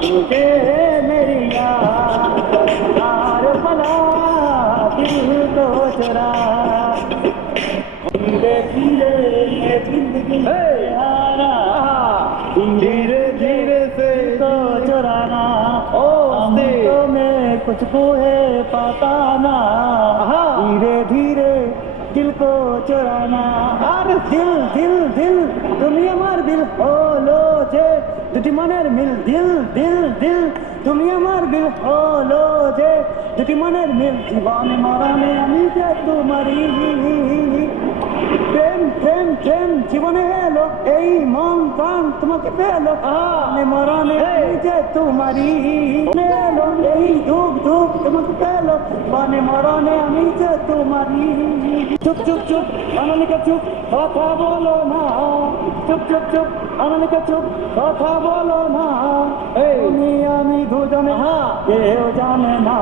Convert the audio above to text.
तुझे मेरी यार भला दिल को चुरा धीरे धीरे ये जिंदगी आना धीरे धीरे से तो चुराना हमको में कुछ को है पता ना धीरे धीरे दिल को चुराना अरे दिल दिल दिल তুমি আমার দিল হলো যে দুটি মনের মিল দিল দিল দিল তুমি আমার দিল হলো যে দুটি মনের মিল জীবনে মরণে আমি যে তোমারই প্রেম প্রেম প্রেম জীবনে এলো এই মন প্রাণ তোমাকে পেলো মরণে আমি যে তোমারই এলো এই দুঃখ দুঃখ তোমাকে পেলো মানে মরণে আমি যে তোমারই চুপ চুপ চুপ অনামিকা চুপ কথা বলো না চুপ চুপ চুপ অনামিকা চুপ কথা বলো না তুমি আমি দুজনে কেউ জানে না